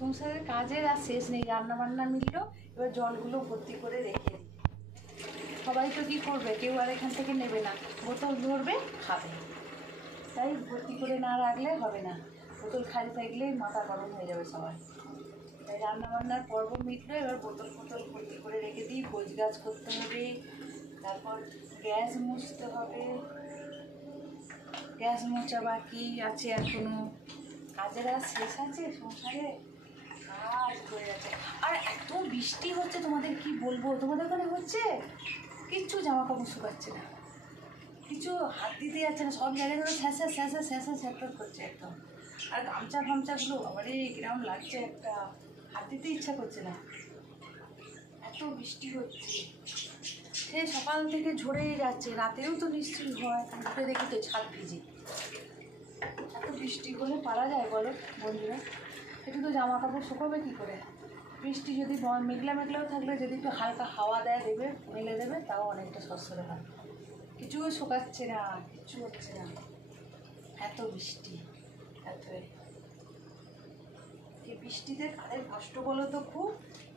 সংসারের কাজের আর শেষ নেই। রান্না বান্না মিলল, এবার জলগুলো ভর্তি করে রেখে দিই। সবাই তো কী করবে, কেউ আর এখান থেকে নেবে না, বোতল ধরবে খাবে, তাই ভর্তি করে না রাখলে হবে না। বোতল খালি থাকলেই মাথা গরম হয়ে যাবে সবাই। তাই রান্নাবান্নার পর্ব মিটলো, এবার বোতল ভর্তি করে রেখে দিই। গোছগাছ করতে হবে, তারপর গ্যাস মুছতে হবে। গ্যাস মোছা বাকি আছে এখনো। কাজের আর শেষ আছে সংসারে, কাজ হয়ে যাচ্ছে। আর এত বৃষ্টি হচ্ছে, তোমাদের কি বলবো, তোমাদের ওখানে হচ্ছে? কিচ্ছু জামা কাপড় শুকাচ্ছে না, কিছু হাত দিতে যাচ্ছে না, সব জায়গাগুলো স্যাঁসা স্যাঁসা স্যাঁসা স্যাঁতর করছে একদম। আর গামছাগুলো আবারে কিরম লাগছে, একটা হাত দিতে ইচ্ছা করছে না, এত বৃষ্টি হচ্ছে। সে সকাল থেকে ঝরেই যাচ্ছে, রাতেও তো নিশ্চয়ই হয়, উঠে দেখি তো ছাদ ভিজে। এত বৃষ্টি হলে পারা যায় বলো বন্ধুরা? একটু তো জামা কাপড় শুকোবে কী করে? বৃষ্টি যদি মেঘলা মেঘলাও থাকলে যদি একটু হালকা হাওয়া দেবে, মেলে দেবে, তাও অনেকটা সস্তা হয়। কিছু শুকাচ্ছে না, কিছু হচ্ছে না, এত বৃষ্টি। এই বৃষ্টিতে কাদের কষ্ট বলো তো? খুব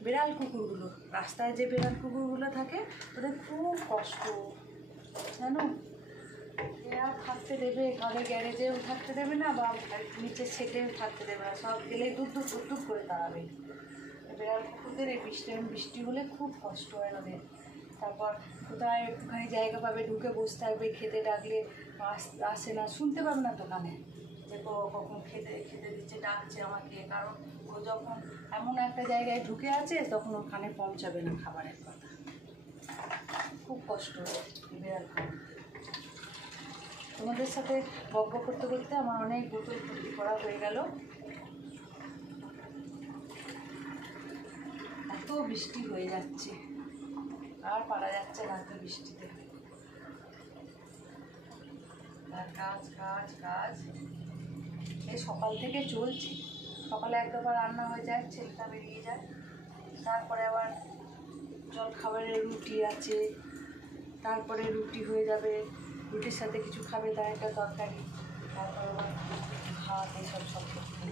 বিড়াল কুকুরগুলো, রাস্তায় যে বিড়াল কুকুরগুলো থাকে, ওদের খুব কষ্ট জানো। আর থাকতে দেবে ঘরে, গ্যারেজেও থাকতে দেবে না, বা নিচের ছেটেও থাকতে দেবে না, সব গেলে দুধ করে তাড়াবে। বিড়াল কুকুরদের এই বৃষ্টি হলে খুব কষ্ট হয় ওদের। তারপর কোথায় একটুখানি জায়গা পাবে, ঢুকে বসে থাকবে, খেতে ডাকলে আসে না, শুনতে পাবে না দোকানে যে কখন খেতে দিচ্ছে, ডাকছে আমাকে। কারণ ও যখন এমন একটা জায়গায় ঢুকে আছে, তখন ওখানে পৌঁছাবে না খাবারের কথা। খুব কষ্ট হয় বিড়াল কুকুর। তোমাদের সাথে গল্প করতে করতে আমার অনেক বোতল ভর্তি করা হয়ে গেল। এত বৃষ্টি হয়ে যাচ্ছে, আর পারা যাচ্ছে না এত বৃষ্টিতে। আর কাজ এই সকাল থেকে চলছে। সকালে একবার রান্না হয়ে যায়, ছেলেটা বেরিয়ে যায়, তারপরে আবার জল খাবারের রুটি আছে, তারপরে রুটি হয়ে যাবে, রুটির সাথে কিছু খাবে, তার একটা তরকারি, তারপরে আবার ভাত, এইসব সব করতে।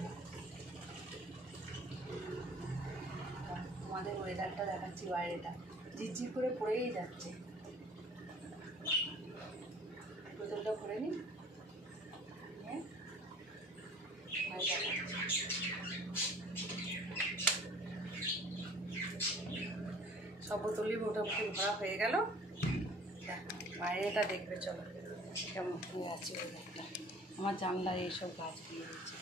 আমাদের ওয়েদারটা দেখাচ্ছি, বাইরেটা ঝিরঝির করে পড়েই যাচ্ছে। বোতলটা করে নিই, সব বোতলই মোটামুটি ভরা হয়ে গেল। বাইরেটা দেখবে চলো কেমন হয়ে আছে ওয়েদারটা। আমার জানলায় এইসব গাছ দিয়ে রয়েছে।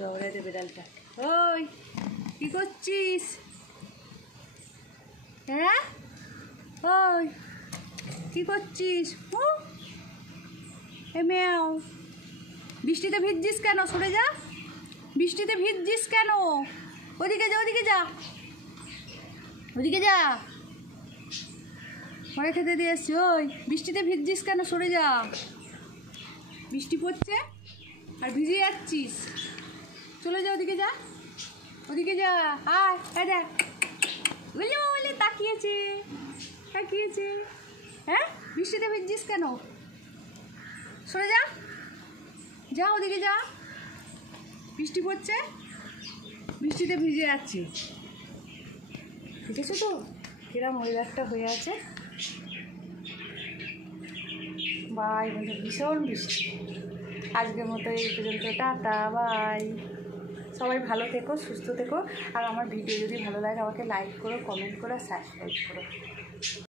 দৌড়ে দেবে ডালটা। ওই কী করছিস? হ্যাঁ ওই কী করছিস? এ মেয়াও, বৃষ্টিতে ভিজছিস কেন? সরে যা, বৃষ্টিতে ভিজছিস কেন? ওদিকে যা, ওদিকে যা, ওদিকে যা, ঘরে খেতে দিয়ে এসছি। ওই বৃষ্টিতে ভিজছিস কেন? সরে যা, বৃষ্টি পড়ছে আর ভিজে যাচ্ছিস। চলে যা, ওদিকে যা, ওদিকে যা। আয় দেখ, বলে তাকিয়েছে, হ্যাঁ বৃষ্টিতে ভিজছিস কেন? সরে যা, যা ওদিকে যা, বৃষ্টি পড়ছে, বৃষ্টিতে ভিজে যাচ্ছি। বুঝেছো তো কিরম ওয়েদারটা হয়ে আছে? বাই বন্ধু, ভীষণ বৃষ্টি। আজকের মতো এই পর্যন্ত, টাটা বাই। সবাই ভালো থেকো, সুস্থ থেকো। আর আমার ভিডিও যদি ভালো লাগে আমাকে লাইক করো, কমেন্ট করো, সাবস্ক্রাইব করো।